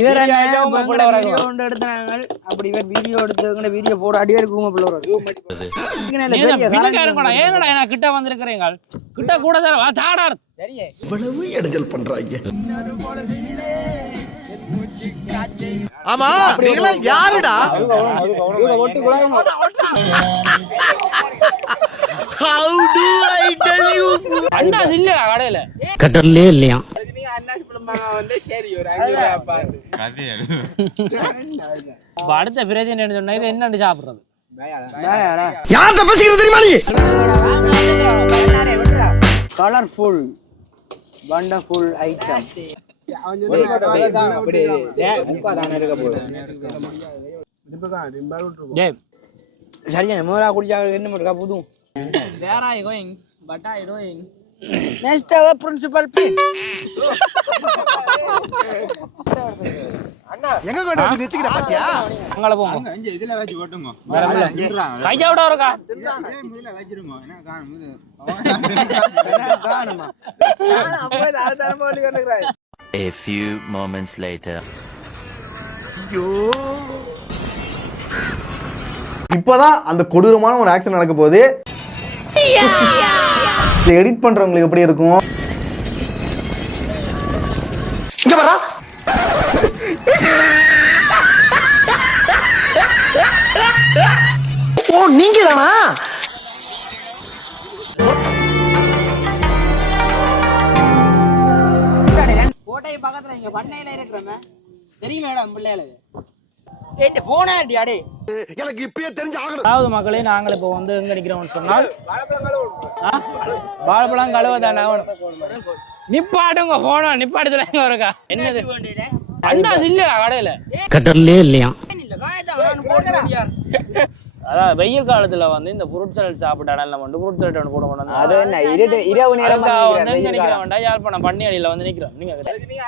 இவர் வீடியோ கொண்டு எடுத்தாங்க. அப்படி இவர் வீடியோ எடுத்து வீடியோ போட அடியாருக்கு ஊமை பிள்ளை கிட்ட வந்திருக்கிறீங்க கிட்ட கூட இவ்வளவு இடைஞ்சல் பண்றாங்க. ஆமா நீங்களா யாருடா? How do I tell you? அண்ணாஸ் இல்லடா கடையில கட்டர்லே இல்லையா? அண்ணாச்சி பழமாங்க வந்து சரி ஒரு 5 ரூபாய் பாரு. அடுத்த பிரச்சனை என்ன சொன்னா இது என்னன்னு சாப்பிடுறது? யார்ட்ட பேசிக்கிறது தெரியுமா நீ? Colourful wonderful item. சரியா மோரா குடிச்சா என்ன இருக்கா புதும். Where are you going? What are you doing? Next our principal pin. அண்ணா எங்க கொண்டு வந்து நிறுத்திக்கிற பாத்தியா? அங்கல போங்க. அங்க இங்க இதல வச்சு ஓட்டுங்க. கையா விட வரக்கா. முதல்ல வச்சிருங்க. என்ன காணும் காணுமா? அப்ப தான போலி கண்டறாய். A few moments later. ஐயோ இப்போதான் அந்த கொடூரமான ஒரு ஆக்ஷன் நடக்க போகுது. இதை எடிட் பண்றவங்களுக்கு எப்படி இருக்கும்? இங்க வரா ஓ நீங்க தானா? கோட்டை பக்கத்துல இங்க பண்ணையில இருக்கிறமே தெரியும் மேடம் பிள்ளைகளுக்கு. ஏண்டி போனாடி அடே எனக்கு இப்பயே தெரிஞ்சு ஆகணும். அதாவது மக்களே நாங்கள் இப்போ வந்து எங்க நிக்கிறோம்னு சொன்னால் வாழைப்பழம் கழுவதானே நிப்பாடுங்க போனோம் நிப்பாடுதல இருக்கா என்னது அண்ணாஸ் இல்லடா கடையில கட்டர்லே இல்லையா? அதான் வெயில் காலத்துல வந்து இந்த பொருட்கள் சாப்பிட்டாடா வந்து பொருட்கள் ஒன்று போட மாட்டோம். அது என்ன இரவு நேரம் வந்து எங்க நிக்கிற வேண்டாம் யாழ்ப்பாணம் பண்ணி அடியில வந்து நிக்கிறோம். நீங்க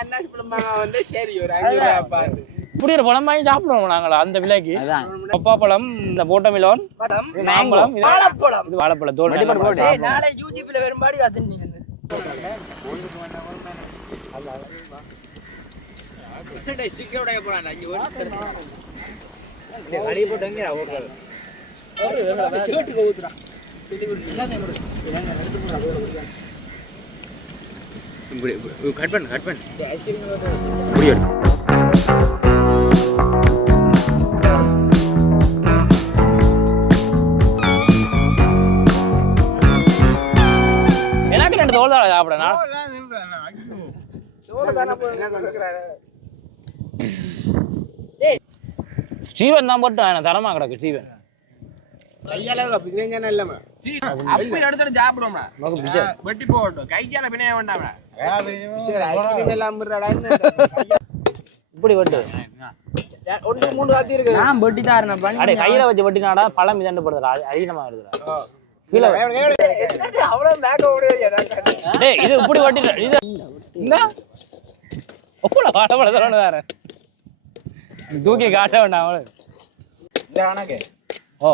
அண்ணாச்சி பழமாங்க வந்து சரி ஒரு 5 ரூபாய் பாரு. இப்படி ஒரு பழம் வாங்கி சாப்பிடுவோம் நாங்களா அந்த விலைக்கு. பப்பா பழம் இந்த போட்டமிலோன் மாம்பழம் வாழைப்பழம் வாழைப்பழம் தோல் நாளை யூடியூப்ல வரும்பாடி அது நீங்க ஸ்டிக்கர் உடைய போறானே அங்க ஒரு வெளிய போடுங்க ஓகே ஷர்ட்டுக்கு ஊத்துறா எல்லாத்தையும் கட் பண்ணு எனக்கு 2 தோல் தான் சாப்பிடணும். ஸ்டீவன் தான் போட்டு எனக்கு தரமா கிடக்கு ஸ்டீவன் எடுத்துட்டு சாப்பிடுவோம்டா வெட்டி போட்டோம் கைக்கால பிணைய வேண்டாம் இப்படி வெட்டு 1-3 காத்தி இருக்கு. நான் வெட்டி தாரேன் பண்ணி அடே கையில வச்சு வெட்டினாடா பழம் இதண்டு போடுறா அதிகமா இருக்குடா கீழ அவ்வளவு பேக் ஓடுறியா டேய் இது இப்படி வெட்டினா இது இந்த ஒக்குல காட்ட படுறதோட வேற தூக்கி காட்ட வேண்டாம் அவளே இந்த அண்ணாக்கு ஓ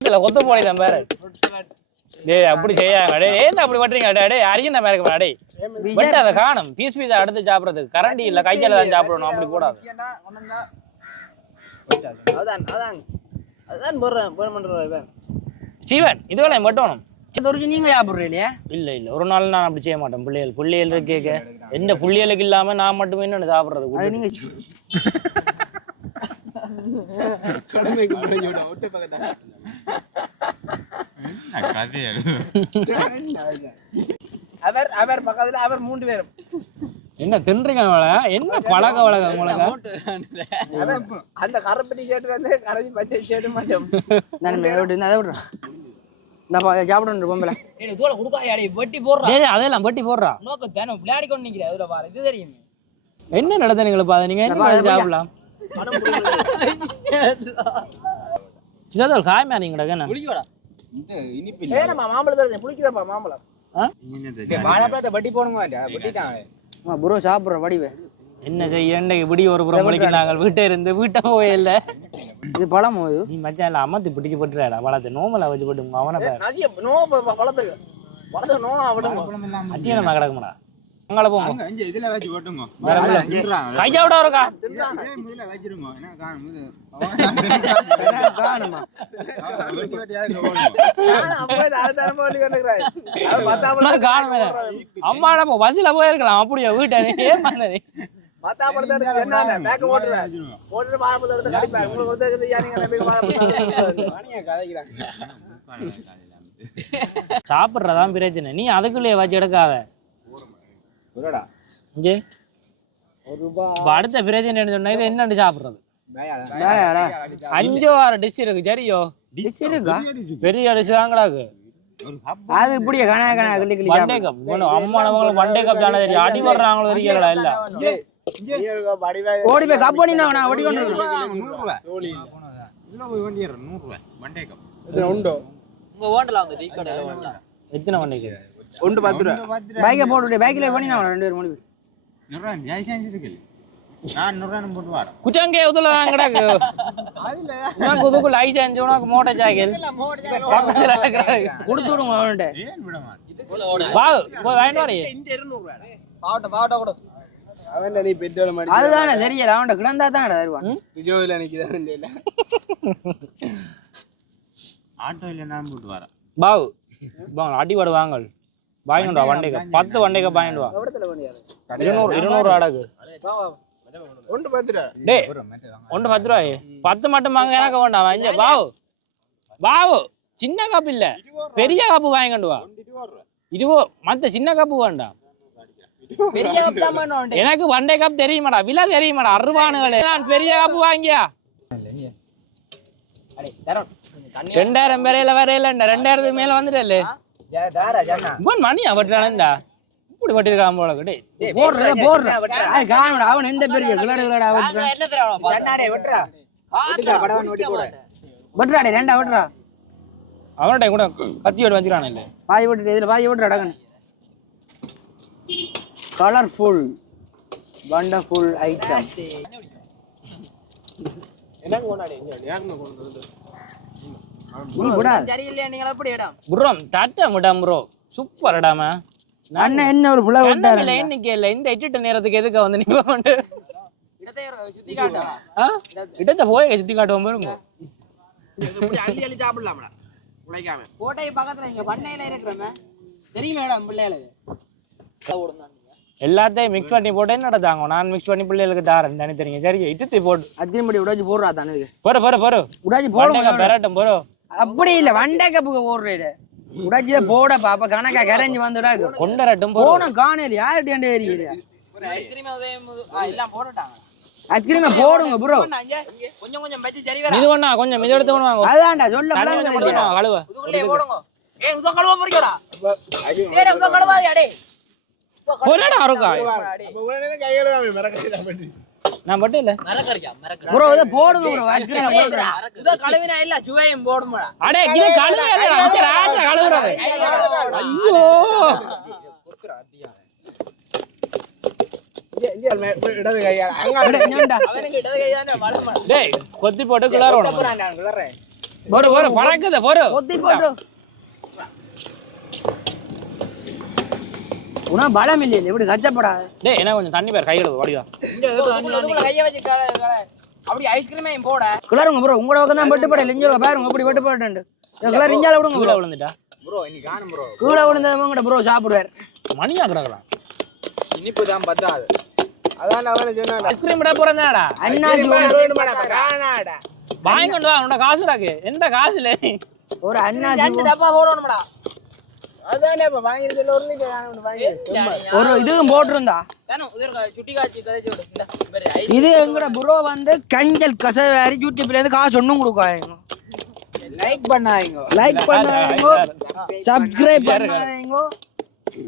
இதுல கொத்து போடிதான் பாரு. டேய் அப்படி செய்யாங்க டேய் ஏன் அப்படி வெட்டறீங்க டேய் அரிஞ்ச மாதிரி இருக்கு டேய் வெட்ட அத காணும் பீஸ் பீஸா எடுத்து சாப்பிடுறதுக்கு கரண்டி இல்ல கையால தான் சாப்பிடணும் அப்படி போடாது. அதான் போறேன் பண்றேன் ஜீவன் இதுவெல்லாம் வெட்டணும். இது நீங்க சாப்பிடுறீங்களா? இல்ல ஒரு நாள் நான் அப்படி செய்ய மாட்டேன். பிள்ளைகள் இருக்கேக்க எந்த பிள்ளைகளுக்கு இல்லாம நான் மட்டுமே என்ன சாப்பிடுறது நீங்க கடமைக்கு முடிஞ்சோட ஒட்ட பக்கத்துல அவர் பக்கத்துல அவர் 3 பேரும் என்ன தின்றீங்க என்ன பழக வழக்கம் உங்களுக்கு? அந்த கருப்பட்டி ஷர்ட் வந்து கடைசி பச்சை ஷர்ட் மட்டும் நான் அதை விடுறேன். சாப்பிடணும் பொம்பளை தோலை கொடுக்காடி வெட்டி போடுறா அதெல்லாம் வெட்டி போடுறா நோக்கு தானே விளையாடி கொண்டு நிக்கிறேன். அதுல பாரு இது தெரியும் என்ன நடத்த நீங்கள பாத நீங்க என்ன சாப்பிடலாம் சிலதோல் காயமா நீங்க என்ன புளிக்கடா இந்த இனிப்பு இல்ல ஏனமா மாம்பழத்தை புளிக்குதப்பா மாம்பழம் வாழைப்பழத்தை வெட்டி போடுங்க வெட்டிட்டாங்க ப்ரோ சாப்பிடுற வடிவே என்ன செய்ய இன்னைக்கு இப்படி ஒரு புறம் நாங்கள் வீட்டை இருந்து வீட்டை போயில்ல இது பழம் நீ மச்சான் அமர்த்தி பிடிச்சு போட்டுறாடா பழத்தை நோமலை வச்சு போட்டு அவனை பழத்துக்கு அத்தியனமா கிடக்குமாடா அங்கால போங்க அங்க இங்க இதுல வச்சு ஓட்டுங்க கையா விட இருக்கா முதல்ல வச்சிருங்க என்ன காணும் இது காணுமா வெட்டி வெட்டியாக ஓடுங்க காணுமே அம்மா நம்ம பஸ்ல போயிருக்கலாம் அப்படியே வீட்டை ஏன் பண்ணது சாப்பிடுறதான் பிரச்சனை நீ அதுக்குள்ளேயே வச்சு எடுக்காத இங்க இப்ப அடுத்த பிரச்சனை என்ன சொன்னா இது என்னன்னு சாப்பிடுறது 5-6 டிஷ் இருக்கு சரியோ இருக்கா பெரிய டிஷ் வாங்கலாக்கு அது இப்படியே கணா கணா கிளி கிளி வண்டே கப் அம்மானவங்களும் வண்டே கப் தானே தெரியும் அடி வர்றாங்களோ இருக்கீங்களா இல்ல ஓடி போய் கப் பண்ணி நான் ஓடி கொண்டு 100 ரூபாய் உள்ள போய் வண்டியற 100 ரூபாய் வண்டே கப் உண்டோ உங்க ஓண்டல அவங்க டீ கடையில எத்தனை வண்டைக்கு ஒன்று 10 ரூபா பைக்கை போட்டு பைக்கில் பண்ணி நான் 2 பேர் 3 பேர் 100 ரூபாய் ஜாய் செஞ்சிருக்கு நான் 100 ரூபாய் போட்டு வரேன் குச்சங்கே உதுல தான் கிடக்கு உனக்கு உதுக்கு லைசன்ஸ் உனக்கு மோட்டர் சைக்கிள் கொடுத்து விடுங்க அவன்கிட்ட ஏன் விட மாட்டேன் இதுக்குள்ள ஓடு வா போய் வாங்கிட்டு வரீ இந்த 200 ரூபாய் பாவட்ட கொடு அவன் நீ பெட்ரோல் மாட்டி அதுதானே தெரியல அவன்கிட்ட கிடந்தா தான் தருவான் விஜோவில் எனக்கு தான் தெரியல ஆட்டோல நான் போட்டு வரேன் பாவு வாங்க அடிவாடு வாங்கல் வாங்கிட்டு வா வண்டைக்கு 10 வண்டைக்கு வாங்கிட்டு வா 200 அடகு ஒன்று 10 ரூபா டேய் ஒன்று 10 ரூபாய் 10 மட்டும் வாங்க எனக்கு வேண்டாம் வாங்க பாவு பாவு சின்ன கப் இல்ல பெரிய கப்பு வாங்கிட்டு வா 20 மத்த சின்ன கப்பு வேண்டாம் பெரிய கப் தான் வேணும் எனக்கு வண்டை கப் தெரியுமாடா விலை தெரியுமாடா அருவானுகளே நான் பெரிய கப்பு வாங்கியா அடே தரோம் 2000 பேரையில வரையில 2000க்கு மேல வந்துட்டே மணி அவட்டானண்டா இப்படி வட்டிருக்கான் போல டேய் போடுற அது காணுடா அவன் எந்த பெரிய கிளட அவன் என்ன தரவா சன்னாடே வெட்றா படவன் ஓடி போடு வெட்றாடே ரெண்டா வெட்றா அவன்கிட்ட கூட கத்தியோட வச்சுக்கிறான் இல்ல பாதி விட்டுட்டு இதுல பாதி விட்டுற அடகன் கலர்ஃபுல் வண்டர்ஃபுல் ஐட்டம் என்னங்க கொண்டாடே யாருங்க கொண்டு வந்து சரியில்லையா நீங்க எப்படி இடம் புரம் டாட்டா முடாம் ப்ரோ சூப்பர் அடாமா அண்ணன் என்ன ஒரு புல விட்டாரு இன்னைக்கு இல்ல இந்த எட்டு நேரத்துக்கு எதுக்கு வந்து நீ வந்து இடத்தை சுத்தி காட்டா இடத்தை போய் சுத்தி காட்டுவோம் பாருங்க அள்ளி அள்ளி சாப்பிடலாம்டா உழைக்காம கோட்டை பக்கத்துல இங்க பண்ணையில இருக்கிறமே தெரியுமா இடம் பிள்ளைகளுக்கு ஓடுங்க எல்லாத்தையும் மிக்ஸ் பண்ணி போட்டு என்ன நடத்தாங்க நான் மிக்ஸ் பண்ணி பிள்ளைகளுக்கு தாரேன் தானே தெரியுங்க சரி இட்டுத்தி போட்டு அத்தியம்படி உடாச்சி போடுறா தானே போற உடாச்சி போடுங்க பெறட்டும் போறோம் அப்படி இல்ல வண்டை கப்புக்கு ஓடுறேன் உடாச்சில போட பாப்பா கணக்கா கரைஞ்சி வந்துடா கொண்டரட்டும் போனும் காணல யார்கிட்ட ஏறிக்கிறியா ஒரு ஐஸ்கிரீம் எல்லாம் போட்டுட்டாங்க ஐஸ்கிரீமை போடுங்க ப்ரோ கொஞ்சம் கொஞ்சம் வச்சு சரி வர இது ஒண்ணா கொஞ்சம் இது எடுத்து வாங்க அதான்டா சொல்ல கழுவ இதுக்குள்ளே போடுங்க ஏய் உதோ கழுவ போறீங்கடா ஏடா உதோ கழுவாதே அடே ஒரேடா இருக்கா நான் மட்டும் இல்ல மரக்கறியா ப்ரோ இத போடுங்க ப்ரோ ஐஸ்கிரீம் போடுறா உதோ கழுவினா இல்ல சுவையும் போடுமாடா அடே இது கழுவல அம்சர் ஆட்ட கழுவுறது ஐயோ டேய் கொத்தி போட்டு கிளறணும் போடு பறக்குது போடு கொத்தி போட்டு உனா பலம் இல்லையே எப்படி கச்சப்படாது டேய் என்ன கொஞ்சம் தண்ணி பேர் கையில வடிவா கைய வச்சு அப்படி ஐஸ்கிரீமே போட கிளறுங்க ப்ரோ உங்களோட பக்கம் தான் வெட்டு படையில இங்க பாருங்க எப்படி வெட்டு போட்டு கிளறு இஞ்சால விடுங்க கீழே விழுந்துட்டா ப்ரோ இன்னைக்கு காணும் ப்ரோ கீழே விழுந்தவங்க ப்ரோ சாப்பிடுவார் மணியா கிடக்கலாம் இனிப்பு தான் பத்தாது அதான் அவனே சொன்னான் ஐஸ்கிரீம் விட போறேன்டா அண்ணாச்சி காணாடா வாங்கி கொண்டு வா உன்னோட காசு இருக்கு எந்த காசு இல்ல ஒரு அண்ணாச்சி 2 டப்பா போடணும்டா அதானே இப்ப வாங்கி சொல்ல 1 லிட்டர் காணும் வாங்கி ஒரு இதுவும் போட்டிருந்தா தானே உதிர சுட்டி காட்சி கதைச்சு விடு இந்த பாரு இது எங்கட ப்ரோ வந்து கஞ்சல் கசவாரி யூடியூப்ல இருந்து காசு ஒண்ணும் கொடுக்காங்க லைக் பண்ணாதீங்க லைக் பண்ணாதீங்க சப்ஸ்கிரைப் பண்ணாதீங்க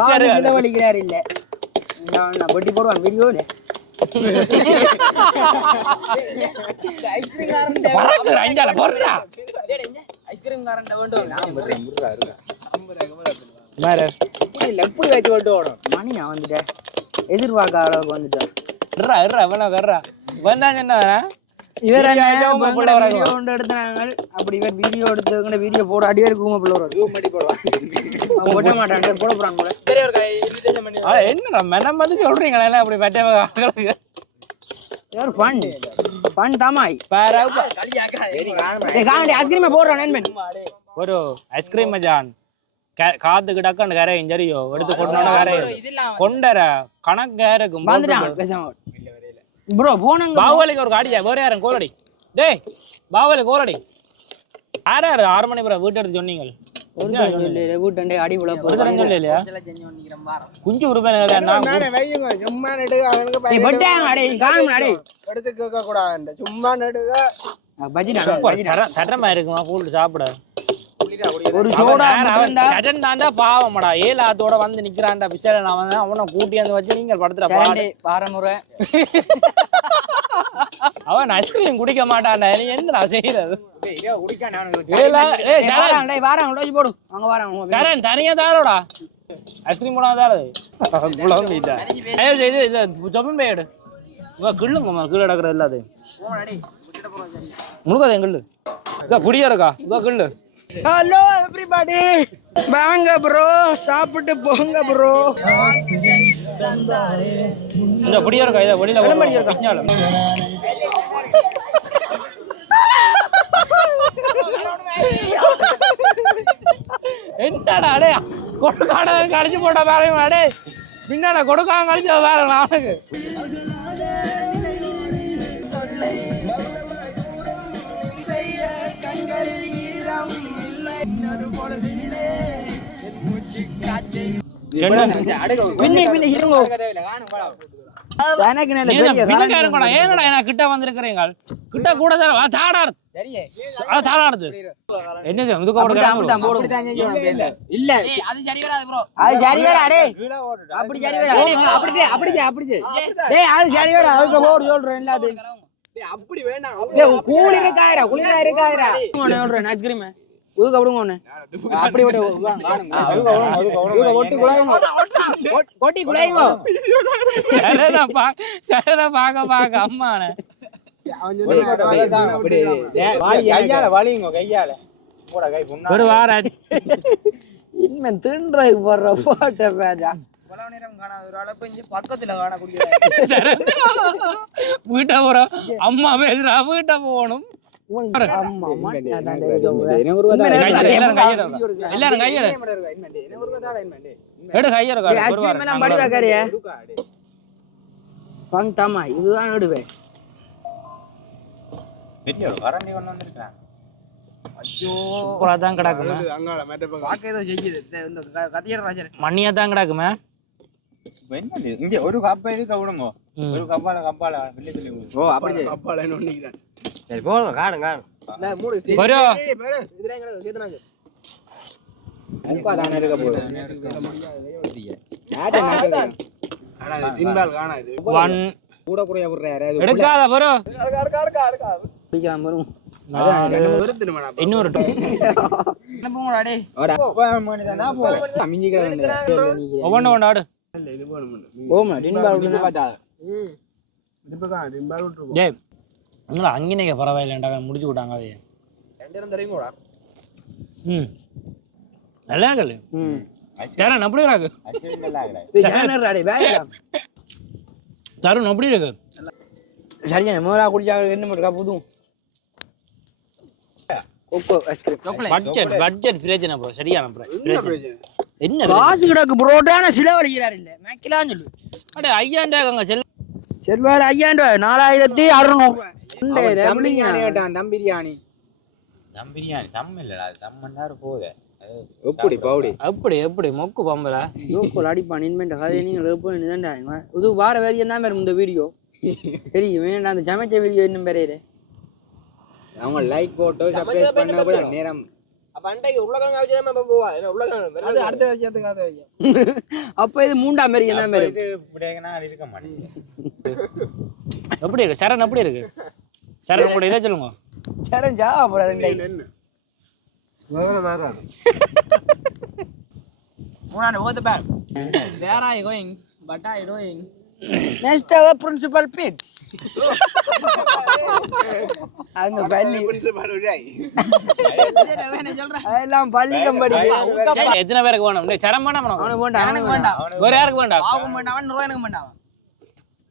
காசு செலவழிக்கிறார் இல்ல நான் வெட்டி போடுவான் வீடியோல ஐஸ்கிரீம் காரன் பறக்குற அஞ்சால போறடா ஐஸ்கிரீம் காரன் வேண்டும் பாரு எப்படி வச்சு விட்டு ஓடும் மணி நான் வந்துட்டேன் எதிர்பார்க்காத அளவுக்கு வந்துட்டேன் இருடா இவ்வளவு கர்றா வந்தா என்ன இவர் வீடியோ ஆயிட்டா உங்க பிள்ளை வராது. வீடியோ கொண்டு எடுத்தாங்க. அப்படி இவர் வீடியோ எடுத்து வீடியோ போட அடியாருக்கு உங்க பிள்ளை வரும். போட மாட்டான் போட போறாங்க போல. என்னடா மெனம் வந்து சொல்றீங்களா அப்படி பட்டவங்க யார் ஃபன் தாமாய் பாரு ஐஸ்கிரீம் போடுறான் நண்பன். ஒரு ஐஸ்கிரீம் மச்சான் காத்து கிடக்கு கரையும் சரியோ எடுத்து கொண்டாட கரையும் கொண்டற கணக்கு இருக்கும் ப்ரோ போனாங்க. பாகுபலிக்கு ஒரு காடியா வேற யாரும் கோலடி டேய் பாகுபலி கோலடி யார் 6 மணி பிறகு வீட்டு எடுத்து சொன்னீங்க அடி இல்லையா குஞ்சு உருப்பேன் சும்மா நடுக அவனுக்கு எடுத்து கேட்க கூடாது சும்மா நடுக சட்டமா இருக்குமா கூட்டு சாப்பிட ஒரு சோடா சட்டன் தாண்டா பாவமாடா ஏலாத்தோட வந்து நிக்கிறான்டா பிசைல நான் அவனை கூட்டி வந்து வச்சு நீங்க படுத்துற பாரமுறை அவன் ஐஸ்கிரீம் குடிக்க மாட்டான்டா நீ என்னடா செய்யறது சரண் தனியா தாரோடா ஐஸ்கிரீம் கூட தாரது செய்து இது சொப்பன் பேடு கிள்ளுங்க கீழே கிடக்குறது இல்லாது முழுக்காது என் கிள்ளு இதா புடியா இருக்கா இதா கிள்ளு. ஹலோ எவ்ரிபடி வாங்க ப்ரோ சாப்பிட்டு போங்க ப்ரோ. இந்த புடியா இருக்கா இதை வெளியில இருக்கா என்னடா அடே கொடுக்காட கடிச்சு போட்ட வேலையும் அடே பின்னாட கொடுக்காம கழிச்ச வேற நானுக்கு கிட்ட வந்திருக்கிறீங்க கிட்ட கூட தாடாது என்ன இல்ல அது சரி வராது ப்ரோ. அது சரி வராதே. அப்படி சரி வராது. அது சரி வராது. அதுக்கு போடு சொல்றேன் எல்லாது. அப்படி வேண்டாம் கூலி இருக்காயிரா குளிரா இருக்காயிரா சொல்றேன் ஐஸ்கிரீம் உதுக்கு அப்படிங்க ஒண்ணு அப்படி கொட்டி குழைங்க சரதா பாக்க அம்மானே ஒரு வாரம் இன்னும் தின்றதுக்கு போடுற போட்ட பேஜா பக்கத்துல காணக்கூடிய வீட்டை போறோம் அம்மா பேசுறா வீட்டை போகணும் எல்லாரும் கையெடு தாமா இதுதான் எடுவேன் சூப்பராதான் கிடக்குமே மண்ணியா தான் கிடக்குமே இங்க ஒரு கப்பா இதுக்கு விடுங்க ஒரு கப்பால ஓ அப்படி கப்பால நோண்டிக்கிறான் சரி போங்க காணும் காணும் மூடு வரோ இதுல எங்க சேத்துனாங்க உப்பா தான எடுக்க போறோம் அட இன்பால் காணாது 1 கூட குறையா விடுற யாராவது எடுக்காத வரோ பிடிக்காம வரும் இன்னொரு போங்கடா டேய் ஒவ்வொன்று கொண்டாடு ஜெய் உங்களை அங்கேனே பரவாயில்லண்டா முடிச்சு விட்டாங்க அதையே நல்லா கல் தருண் அப்படி இருக்கு தருண் அப்படி இருக்கு சரியா மோரா குடிச்சா என்ன இருக்கா புதும் பட்ஜெட் பிரச்சனை ப்ரோ சரியான என்ன காசு கிடக்கு புரோட்டான சிலவழிக்கிறார் இல்ல மேக்கிலான்னு சொல்லு அடே 5000 அங்க செல்வாரு 5000 4600 தம் பிரியாணி தம் இல்லடா தம் மண்டாரு போகுது எப்படி பவுடி எப்படி மொக்கு பம்பல யோக்கோல் அடிப்பான் இன்மெண்ட் கதை நீங்க ரெப்போ நிதாண்டாங்க இது வார வேற என்ன மேம் இந்த வீடியோ தெரியும் வேண்டாம் அந்த சமைச்ச வீடியோ இன்னும் பெரியல அவங்க லைக் போட்டோ சப்ஸ்கிரைப் பண்ண கூட நேரம் அப்ப அண்டைக்கு உலகங்க அவசியமா போவா என்ன உலகம் அது அடுத்த விஷயத்துக்காக அப்ப இது மூண்டாம் மாதிரி என்ன மாதிரி இது இப்படினா இருக்க மாட்டேங்குது எப்படி இருக்கு சரண் எப்படி இருக்கு சரண் கூட இத சொல்லுங்க சரண் ஜா போற ரெண்டை வேற மூணான ஓத back where are you going but I doing next our principal bits அங்க பள்ளி அதெல்லாம் பள்ளி கம்படி எத்தனை பேருக்கு வேணும் டேய் சரம் வேணாம் அவனுக்கு வேண்டாம் எனக்கு வேண்டாம் வேற யாருக்கு வேண்டாம் ஆகும் வேண்டாம் அவன் ரூபாய் எனக்கு வேண்டாம்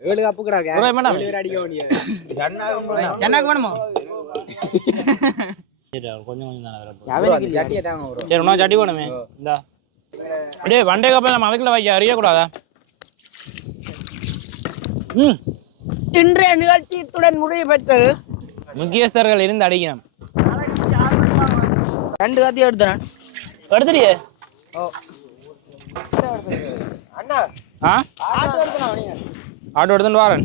7 கப்பு கிடாங்க ரூபாய் வேண்டாம் அடிக்க வேண்டியது சென்னாக்கு வேணுமோ சரி கொஞ்சம் கொஞ்சம் தானே வரப்போ அவனுக்கு சட்டியை தாங்க வரும் சரி இன்னும் சட்டி வேணுமே இந்தா டேய் வண்டே கப்பல் நம்ம அதுக்குள்ள வைக்க அறியக்கூடாதா இன்றைய நிகழ்ச்சி இத்துடன் முடிவு பெற்றது முக்கியஸ்தர்கள் இருந்து அடிக்கணும் 2 கத்தி எடுத்துறேன் எடுத்துறியே அண்ணா ஆ ஆட்டோ எடுத்துன்னு வாரேன்